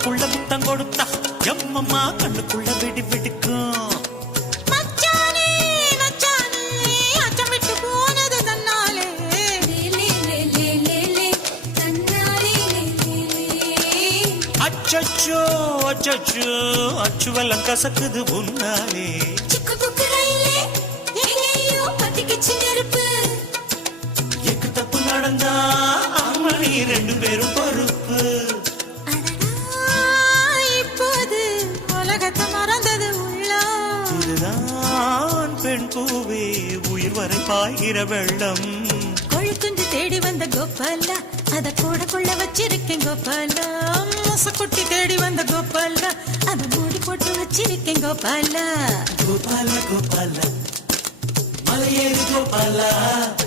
காதுக்குள்ள முத்தம் கொடுத்தா எம்மம்மா கண்ணுக்குள்ள வெடி வெடிக்கும். அச்சச்சோ அச்சச்சோ அச்சுவெல்லாம் கசக்குது உன்னாலே. எக்கு தப்பு நடந்தா அம்மணி ரெண்டு பேரும் பொறுப்பு. இப்போது உலகத்தை மறந்தது உள்ளா. இதுதான் பெண் பூவே உயிர் வரை பாய்கிற வெள்ளம். கொழுக்குண்டு தேடி வந்த கோபாலா, அத கூட கொள்ள வச்சிருக்கேன் கோபாலா. மொசக்குட்டி தேடி வந்த கோபாலா, அத மூடி போட்டு வச்சிருக்கேன் கோபாலா. கோபால கோபால மலையேறு கோபாலா.